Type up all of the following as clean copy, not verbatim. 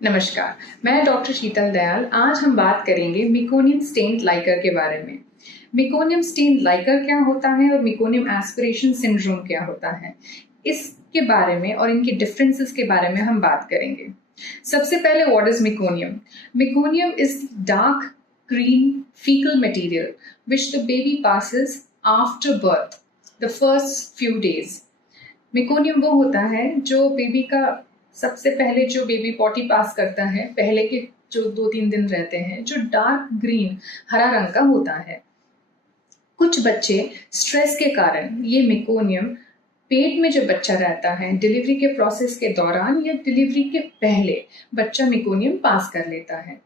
नमस्कार, मैं डॉक्टर शीतल दयाल। आज हम बात करेंगे मेकोनियम स्टेन्ड लाइकर के बारे में। मेकोनियम स्टेन्ड लाइकर क्या होता है और मेकोनियम एस्पिरेशन सिंड्रोम क्या होता है, इसके बारे में और इनके डिफरेंसेस के बारे में हम बात करेंगे। सबसे पहले, what is meconium? Meconium is dark green fecal material which the baby passes after birth, the first few days. Meconium वो होता है जो बेबी का सबसे पहले जो बेबी पॉटी पास करता है, पहले के जो 2-3 दिन रहते हैं, जो डार्क ग्रीन हरा रंग का होता है। कुछ बच्चे स्ट्रेस के कारण ये मेकोनियम पेट में जब बच्चा रहता है, डिलीवरी के प्रोसेस के दौरान या डिलीवरी के पहले बच्चा मेकोनियम पास कर लेता है।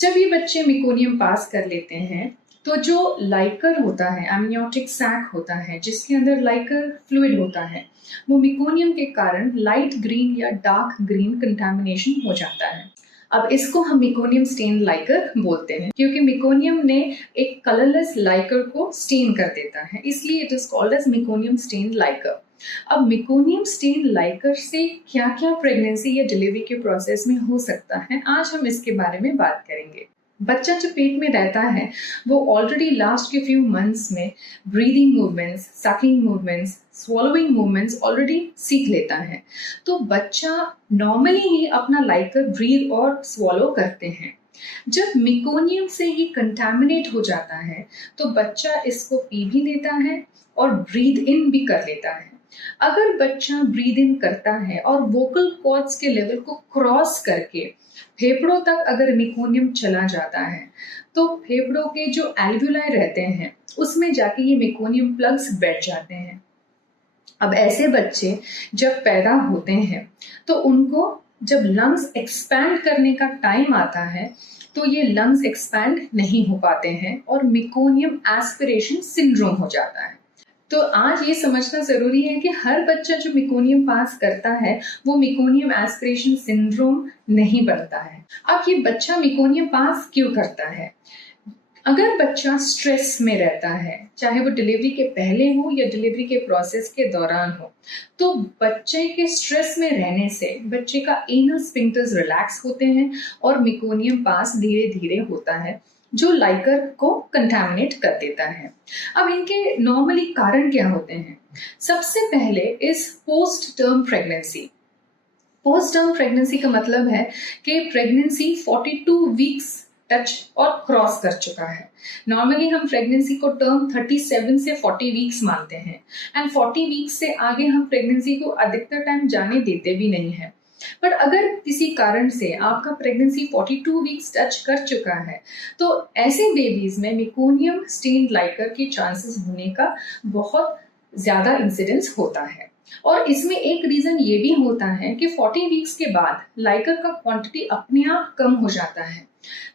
जब ये बच्चे मेकोनियम पास कर लेते हैं तो जो लाइकर होता है, एमनियोटिक सैक होता है जिसके अंदर लाइकर फ्लूइड होता है, वो मेकोनियम के कारण लाइट ग्रीन या डार्क ग्रीन कंटामिनेशन हो जाता है। अब इसको हम मेकोनियम स्टेन लाइकर बोलते हैं क्योंकि मेकोनियम ने एक कलरलेस लाइकर को स्टेन कर देता है, इसलिए it is called as meconium stain liquor. अब मेकोनियम स्टेन लाइकर से क्या क्या प्रेगनेंसी या डिलीवरी के प्रोसेस में हो सकता है, आज हम इसके बारे में बात करेंगे। बच्चा जो पेट में रहता है वो ऑलरेडी लास्ट के फ्यू मंथ्स में breathing movements, sucking movements, swallowing movements already सीख लेता है। तो बच्चा नॉर्मली ही अपना लाइकर ब्रीद और स्वॉलो करते हैं। जब मेकोनियम से ही कंटामिनेट हो जाता है तो बच्चा इसको पी भी लेता है और ब्रीद इन भी कर लेता है। अगर बच्चा ब्रीद इन करता है और वोकल कॉर्ड्स के लेवल को क्रॉस करके फेफड़ों तक अगर मेकोनियम चला जाता है तो फेफड़ों के जो एल्वुलाई रहते हैं उसमें जाके ये मेकोनियम प्लग्स बैठ जाते हैं। अब ऐसे बच्चे जब पैदा होते हैं तो उनको जब लंग्स एक्सपैंड करने का टाइम आता है तो ये लंग्स एक्सपैंड नहीं हो पाते हैं और मेकोनियम एस्पिरेशन सिंड्रोम हो जाता है। तो आज ये समझना जरूरी है कि हर बच्चा जो मेकोनियम पास करता है वो मेकोनियम एस्पिरेशन सिंड्रोम नहीं बनता है। अब ये बच्चा मेकोनियम पास क्यों करता है? अगर बच्चा स्ट्रेस में रहता है, चाहे वो डिलीवरी के पहले हो या डिलीवरी के प्रोसेस के दौरान हो, तो बच्चे के स्ट्रेस में रहने से बच्चे का एनल स्फिंक्टर्स रिलैक्स होते हैं और मेकोनियम पास धीरे धीरे होता है जो लाइकर को कंटामिनेट कर देता है। अब इनके नॉर्मली कारण क्या होते हैं? सबसे पहले इस post term pregnancy. Post term pregnancy का मतलब है कि प्रेगनेंसी 42 वीक्स टच और क्रॉस कर चुका है। नॉर्मली हम प्रेगनेंसी को टर्म 37 से 40 वीक्स मानते हैं एंड 40 वीक्स से आगे हम प्रेगनेंसी को अधिकतर टाइम जाने देते भी नहीं है। पर अगर किसी कारण से आपका प्रेगनेंसी 42 वीक्स टच कर चुका है तो ऐसे बेबीज में मेकोनियम स्टेन्ड लाइकर के चांसेस होने का बहुत ज्यादा इंसिडेंस होता है। और इसमें एक रीजन ये भी होता है कि 40 वीक्स के बाद लाइकर का क्वांटिटी अपने आप कम हो जाता है।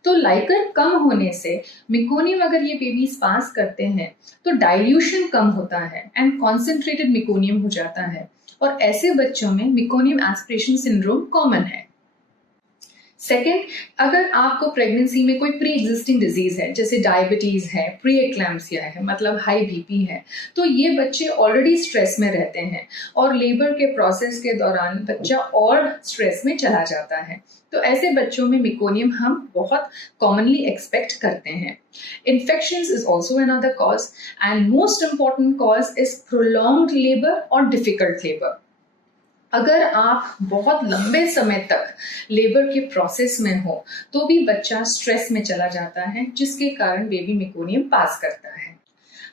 तो लाइकर कम होने से मेकोनियम अगर ये बेबीज पास करते हैं तो डाइल्यूशन कम होता है एंड कॉन्सेंट्रेटेड मेकोनियम हो जाता है और ऐसे बच्चों में मेकोनियम एस्पिरेशन सिंड्रोम कॉमन है। सेकेंड, अगर आपको प्रेगनेंसी में कोई प्री एग्जिस्टिंग डिजीज है जैसे डायबिटीज है, प्री एक्लैम्सिया है, मतलब हाई बीपी है, तो ये बच्चे ऑलरेडी स्ट्रेस में रहते हैं और लेबर के प्रोसेस के दौरान बच्चा और स्ट्रेस में चला जाता है। तो ऐसे बच्चों में मेकोनियम हम बहुत कॉमनली एक्सपेक्ट करते हैं। Infections is also another cause and most important cause is prolonged labor or difficult labor. अगर आप बहुत लंबे समय तक लेबर के प्रोसेस में हो तो भी बच्चा स्ट्रेस में चला जाता है जिसके कारण बेबी मेकोनियम पास करता है।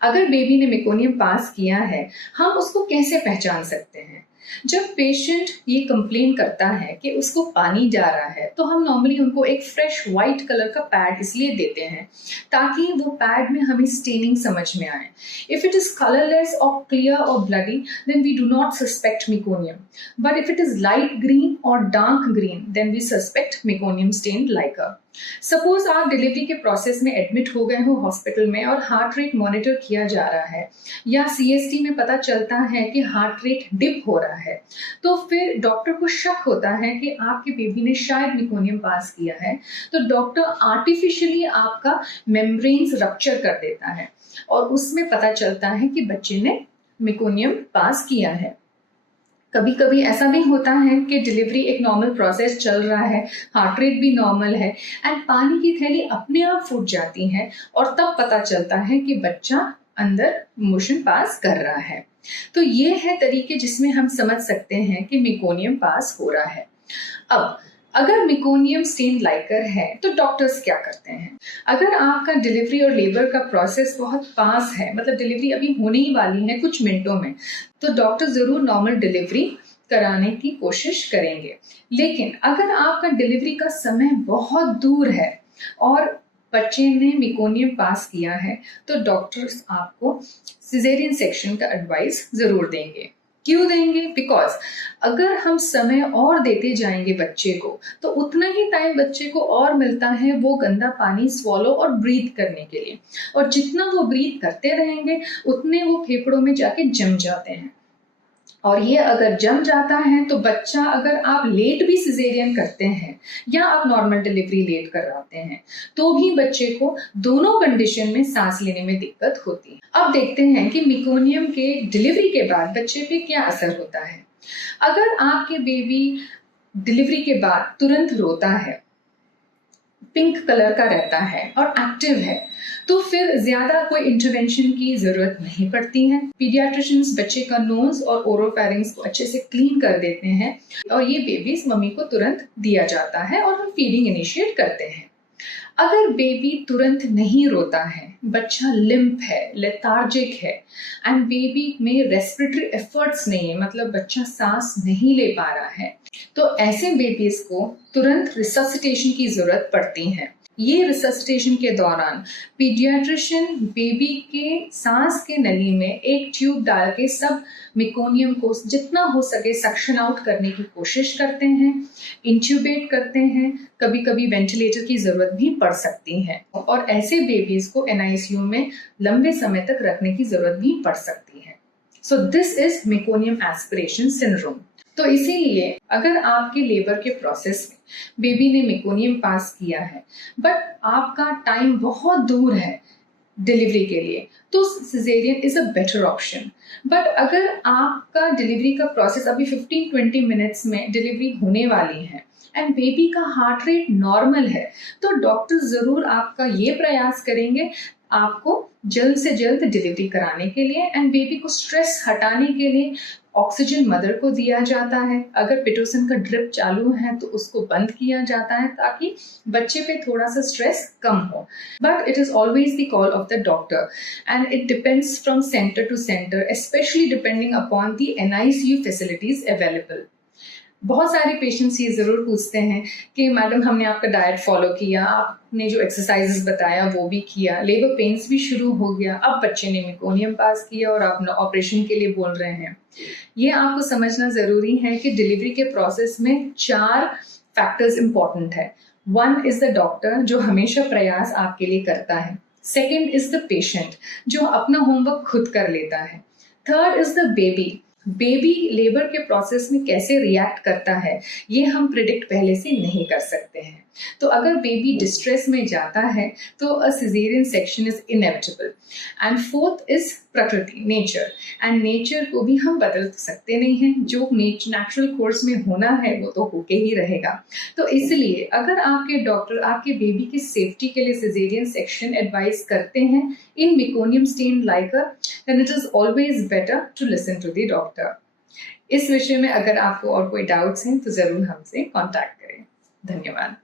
अगर बेबी ने मेकोनियम पास किया है, हम उसको कैसे पहचान सकते हैं? जब पेशेंट ये कंप्लेन करता है कि उसको पानी जा रहा है तो हम नॉर्मली उनको एक फ्रेश व्हाइट कलर का पैड इसलिए देते हैं ताकि वो पैड में हमें स्टेनिंग समझ में आए। इफ इट इज कलरलेस और क्लियर और bloody then we do not suspect meconium, but if it is light green और dark green then we suspect meconium stained liquor. Suppose आप डिलीवरी के प्रोसेस में एडमिट हो गए हो हॉस्पिटल में और हार्ट रेट मॉनिटर किया जा रहा है या सीएसटी में पता चलता है कि हार्ट रेट डिप हो रहा है, तो फिर डॉक्टर को शक होता है कि आपके बेबी ने शायद मेकोनियम पास किया है, तो डॉक्टर आर्टिफिशियली आपका मेम्ब्रेन्स रप्चर कर देता है और उसमें पता चलता है कि बच्चे ने मेकोनियम पास किया है। कभी कभी ऐसा भी होता है कि डिलीवरी एक नॉर्मल प्रोसेस चल रहा है, हार्ट रेट भी नॉर्मल है एंड पानी की थैली अपने आप फूट जाती है और तब पता चलता है कि बच्चा अंदर मोशन पास कर रहा है। तो ये है तरीके जिसमें हम समझ सकते हैं कि मेकोनियम पास हो रहा है। अब अगर मेकोनियम स्टेन लाइकर है तो डॉक्टर्स क्या करते हैं? अगर आपका डिलीवरी और लेबर का प्रोसेस बहुत पास है, मतलब डिलीवरी अभी होने ही वाली है कुछ मिनटों में, तो डॉक्टर जरूर नॉर्मल डिलीवरी कराने की कोशिश करेंगे। लेकिन अगर आपका डिलीवरी का समय बहुत दूर है और बच्चे ने मेकोनियम पास किया है तो डॉक्टर्स आपको सिजेरियन सेक्शन का एडवाइस जरूर देंगे। क्यों देंगे? बिकॉज अगर हम समय और देते जाएंगे बच्चे को तो उतना ही टाइम बच्चे को और मिलता है वो गंदा पानी स्वॉलो और ब्रीथ करने के लिए, और जितना वो ब्रीथ करते रहेंगे उतने वो फेफड़ों में जाके जम जाते हैं। और ये अगर जम जाता है तो बच्चा, अगर आप लेट भी सिजेरियन करते हैं या आप नॉर्मल डिलीवरी लेट करवाते हैं तो भी बच्चे को दोनों कंडीशन में सांस लेने में दिक्कत होती है। अब देखते हैं कि मेकोनियम के डिलीवरी के बाद बच्चे पे क्या असर होता है। अगर आपके बेबी डिलीवरी के बाद तुरंत रोता है, पिंक कलर का रहता है और एक्टिव है, तो फिर ज्यादा कोई इंटरवेंशन की जरूरत नहीं पड़ती है। पीडियाट्रिशियंस बच्चे का नोज और ओरोफैरिंग्स को अच्छे से क्लीन कर देते हैं और ये बेबीज मम्मी को तुरंत दिया जाता है और हम फीडिंग इनिशिएट करते हैं। अगर बेबी तुरंत नहीं रोता है, बच्चा लिम्प है, लेथार्जिक है एंड बेबी में रेस्पिरेटरी एफर्ट्स नहीं है, मतलब बच्चा सांस नहीं ले पा रहा है, तो ऐसे बेबीज को तुरंत रिससिटेशन की जरूरत पड़ती है। ये रिससिटेशन के दौरान पीडियाट्रिशियन बेबी के सांस के नली में एक ट्यूब डाल के सब मेकोनियम को जितना हो सके सक्शन आउट करने की कोशिश करते हैं, इंट्यूबेट करते हैं, कभी कभी वेंटिलेटर की जरूरत भी पड़ सकती है और ऐसे बेबीज को एनआईसीयू में लंबे समय तक रखने की जरूरत भी पड़ सकती है। So this is meconium aspiration syndrome. तो इसीलिए अगर आपके लेबर के प्रोसेस में बेबी ने मेकोनियम पास किया है बट आपका टाइम बहुत दूर है डिलीवरी के लिए, तो caesarean is a better option. But अगर आपका डिलीवरी का प्रोसेस अभी 15-20 मिनट्स में डिलीवरी होने वाली है एंड बेबी का हार्ट रेट नॉर्मल है, तो डॉक्टर जरूर आपका ये प्रयास करेंगे आपको जल्द से जल्द डिलीवरी कराने के लिए एंड बेबी को स्ट्रेस हटाने के लिए ऑक्सीजन मदर को दिया जाता है। अगर पिटोसिन का ड्रिप चालू है तो उसको बंद किया जाता है ताकि बच्चे पे थोड़ा सा स्ट्रेस कम हो। But it is always the call of the doctor and it depends from centre to centre, specially depending upon the NICU facilities available. बहुत सारे पेशेंट्स ये जरूर पूछते हैं कि मैडम हमने आपका डाइट फॉलो किया, आपने जो एक्सरसाइजेस बताया वो भी किया, लेबर पेन्स भी शुरू हो गया, अब बच्चे ने मेकोनियम पास किया और आप ऑपरेशन के लिए बोल रहे हैं। ये आपको समझना जरूरी है कि डिलीवरी के प्रोसेस में 4 फैक्टर्स इंपॉर्टेंट है। 1 इज द डॉक्टर जो हमेशा प्रयास आपके लिए करता है। 2nd इज द पेशेंट जो अपना होमवर्क खुद कर लेता है। 3rd is the baby, baby labour के प्रोसेस में कैसे रिएक्ट करता है ये हम प्रिडिक्ट पहले से नहीं कर सकते हैं। तो अगर बेबी डिस्ट्रेस में जाता है तो a caesarean section is inevitable. And 4th is प्रकृति, नेचर, एंड नेचर को भी हम बदल सकते नहीं हैं, जो नेचुरल कोर्स में होना है वो तो होके ही रहेगा। तो इसलिए अगर आपके डॉक्टर आपके बेबी की सेफ्टी के लिए सिजेरियन सेक्शन एडवाइस करते हैं in meconium stained liquor, then it is always better to listen to the doctor. इस विषय में अगर आपको और कोई डाउट्स हैं तो जरूर हमसे कांटेक्ट करें। धन्यवाद।